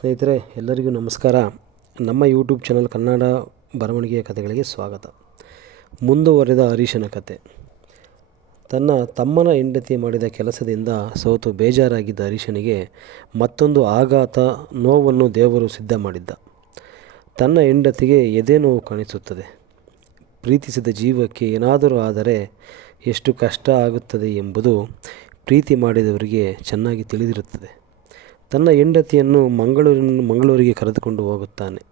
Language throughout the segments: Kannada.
ಸ್ನೇಹಿತರೆ, ಎಲ್ಲರಿಗೂ ನಮಸ್ಕಾರ. ನಮ್ಮ ಯೂಟ್ಯೂಬ್ ಚಾನಲ್ ಕನ್ನಡ ಬರವಣಿಗೆಯ ಕಥೆಗಳಿಗೆ ಸ್ವಾಗತ. ಮುಂದುವರೆದ ಹರೀಶನ ಕತೆ. ತನ್ನ ತಮ್ಮನ ಹೆಂಡತಿ ಮಾಡಿದ ಕೆಲಸದಿಂದ ಸೋತು ಬೇಜಾರಾಗಿದ್ದ ಹರೀಶನಿಗೆ ಮತ್ತೊಂದು ಆಘಾತ, ನೋವನ್ನು ದೇವರು ಸಿದ್ಧ ಮಾಡಿದ್ದ. ತನ್ನ ಹೆಂಡತಿಗೆ ಎದೆ ನೋವು ಕಾಣಿಸುತ್ತದೆ. ಪ್ರೀತಿಸಿದ ಜೀವಕ್ಕೆ ಏನಾದರೂ ಆದರೆ ಎಷ್ಟು ಕಷ್ಟ ಆಗುತ್ತದೆ ಎಂಬುದು ಪ್ರೀತಿ ಮಾಡಿದವರಿಗೆ ಚೆನ್ನಾಗಿ ತಿಳಿದಿರುತ್ತದೆ. ತನ್ನ ಹೆಂಡತಿಯನ್ನು ಮಂಗಳೂರಿನ ಮಂಗಳೂರಿಗೆ ಕರೆದುಕೊಂಡು ಹೋಗುತ್ತಾನೆ.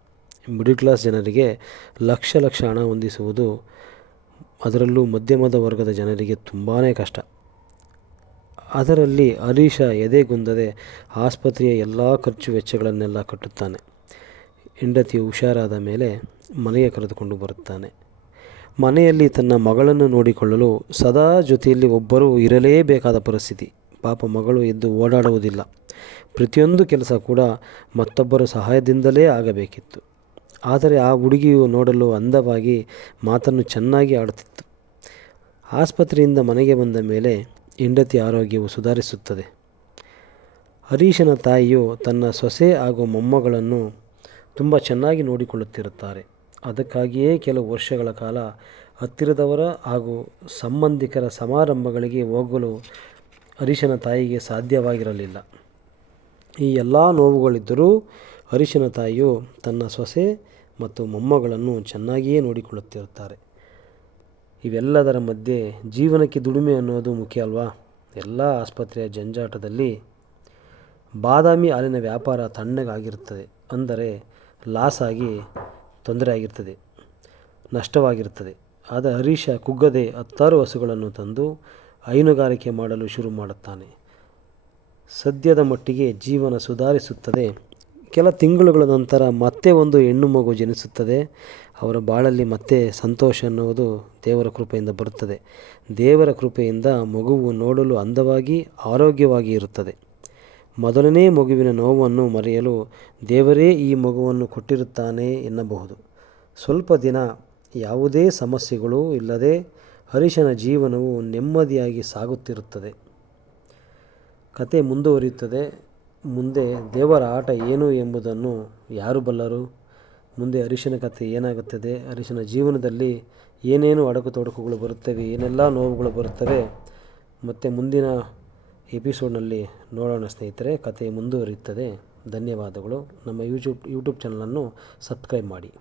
ಮಿಡಲ್ ಕ್ಲಾಸ್ ಜನರಿಗೆ ಲಕ್ಷ ಲಕ್ಷ ಹಣ ಹೊಂದಿಸುವುದು ಅದರಲ್ಲೂ ಮಧ್ಯಮದ ವರ್ಗದ ಜನರಿಗೆ ತುಂಬಾ ಕಷ್ಟ. ಅದರಲ್ಲಿ ಹರೀಶ ಎದೆಗುಂದದೆ ಆಸ್ಪತ್ರೆಯ ಎಲ್ಲ ಖರ್ಚು ವೆಚ್ಚಗಳನ್ನೆಲ್ಲ ಕಟ್ಟುತ್ತಾನೆ. ಹೆಂಡತಿಯು ಹುಷಾರಾದ ಮೇಲೆ ಮನೆಗೆ ಕರೆದುಕೊಂಡು ಬರುತ್ತಾನೆ. ಮನೆಯಲ್ಲಿ ತನ್ನ ಮಗಳನ್ನು ನೋಡಿಕೊಳ್ಳಲು ಸದಾ ಜೊತೆಯಲ್ಲಿ ಒಬ್ಬರು ಇರಲೇಬೇಕಾದ ಪರಿಸ್ಥಿತಿ. ಪಾಪ ಮಗಳು ಎದ್ದು ಓಡಾಡುವುದಿಲ್ಲ. ಪ್ರತಿಯೊಂದು ಕೆಲಸ ಕೂಡ ಮತ್ತೊಬ್ಬರ ಸಹಾಯದಿಂದಲೇ ಆಗಬೇಕಿತ್ತು. ಆದರೆ ಆ ಹುಡುಗಿಯು ನೋಡಲು ಅಂದವಾಗಿ ಮಾತನ್ನು ಚೆನ್ನಾಗಿ ಆಡುತ್ತಿತ್ತು. ಆಸ್ಪತ್ರೆಯಿಂದ ಮನೆಗೆ ಬಂದ ಮೇಲೆ ಹೆಂಡತಿ ಆರೋಗ್ಯವು ಸುಧಾರಿಸುತ್ತದೆ. ಹರೀಶನ ತಾಯಿಯು ತನ್ನ ಸೊಸೆ ಹಾಗೂ ಮೊಮ್ಮಗಳನ್ನು ತುಂಬ ಚೆನ್ನಾಗಿ ನೋಡಿಕೊಳ್ಳುತ್ತಿರುತ್ತಾರೆ. ಅದಕ್ಕಾಗಿಯೇ ಕೆಲವು ವರ್ಷಗಳ ಕಾಲ ಹತ್ತಿರದವರ ಹಾಗೂ ಸಂಬಂಧಿಕರ ಸಮಾರಂಭಗಳಿಗೆ ಹೋಗಲು ಹರೀಶನ ತಾಯಿಗೆ ಸಾಧ್ಯವಾಗಿರಲಿಲ್ಲ. ಈ ಎಲ್ಲ ನೋವುಗಳಿದ್ದರೂ ಹರೀಶನ ತಾಯಿಯು ತನ್ನ ಸೊಸೆ ಮತ್ತು ಮೊಮ್ಮಗಳನ್ನು ಚೆನ್ನಾಗಿಯೇ ನೋಡಿಕೊಳ್ಳುತ್ತಿರುತ್ತಾರೆ. ಇವೆಲ್ಲದರ ಮಧ್ಯೆ ಜೀವನಕ್ಕೆ ದುಡಿಮೆ ಅನ್ನೋದು ಮುಖ್ಯ ಅಲ್ವಾ? ಎಲ್ಲ ಆಸ್ಪತ್ರೆಯ ಜಂಜಾಟದಲ್ಲಿ ಬಾದಾಮಿ ಹಾಲಿನ ವ್ಯಾಪಾರ ತಣ್ಣಗಾಗಿರುತ್ತದೆ ಅಂದರೆ ಲಾಸ್ ಆಗಿ ತೊಂದರೆ ಆಗಿರ್ತದೆ, ನಷ್ಟವಾಗಿರುತ್ತದೆ. ಆದ ಹರೀಶ ಕುಗ್ಗದೆ ಹತ್ತಾರು ಹಸುಗಳನ್ನು ತಂದು ಹೈನುಗಾರಿಕೆ ಮಾಡಲು ಶುರು ಮಾಡುತ್ತಾನೆ. ಸದ್ಯದ ಮಟ್ಟಿಗೆ ಜೀವನ ಸುಧಾರಿಸುತ್ತದೆ. ಕೆಲ ತಿಂಗಳುಗಳ ನಂತರ ಮತ್ತೆ ಒಂದು ಹೆಣ್ಣು ಮಗು ಜನಿಸುತ್ತದೆ. ಅವರ ಬಾಳಲ್ಲಿ ಮತ್ತೆ ಸಂತೋಷ ಅನ್ನುವುದು ದೇವರ ಕೃಪೆಯಿಂದ ಬರುತ್ತದೆ. ದೇವರ ಕೃಪೆಯಿಂದ ಮಗುವು ನೋಡಲು ಅಂದವಾಗಿ, ಆರೋಗ್ಯವಾಗಿ ಇರುತ್ತದೆ. ಮೊದಲನೇ ಮಗುವಿನ ನೋವನ್ನು ಮರೆಯಲು ದೇವರೇ ಈ ಮಗುವನ್ನು ಕೊಟ್ಟಿರುತ್ತಾನೆ ಎನ್ನಬಹುದು. ಸ್ವಲ್ಪ ದಿನ ಯಾವುದೇ ಸಮಸ್ಯೆಗಳು ಇಲ್ಲದೆ ಹರೀಶನ ಜೀವನವು ನೆಮ್ಮದಿಯಾಗಿ ಸಾಗುತ್ತಿರುತ್ತದೆ. ಕತೆ ಮುಂದುವರಿಯುತ್ತದೆ. ಮುಂದೆ ದೇವರ ಆಟ ಏನು ಎಂಬುದನ್ನು ಯಾರು ಬಲ್ಲರು? ಮುಂದೆ ಹರೀಶನ ಕಥೆ ಏನಾಗುತ್ತದೆ? ಹರೀಶನ ಜೀವನದಲ್ಲಿ ಏನೇನು ಅಡಕು ತೊಡಕುಗಳು ಬರುತ್ತವೆ? ಏನೆಲ್ಲ ನೋವುಗಳು ಬರುತ್ತವೆ? ಮತ್ತು ಮುಂದಿನ ಎಪಿಸೋಡ್ನಲ್ಲಿ ನೋಡೋಣ ಸ್ನೇಹಿತರೆ, ಕತೆ ಮುಂದುವರಿಯುತ್ತದೆ. ಧನ್ಯವಾದಗಳು. ನಮ್ಮ ಯೂಟ್ಯೂಬ್ ಯೂಟ್ಯೂಬ್ ಚಾನಲನ್ನು ಸಬ್ಸ್ಕ್ರೈಬ್ ಮಾಡಿ.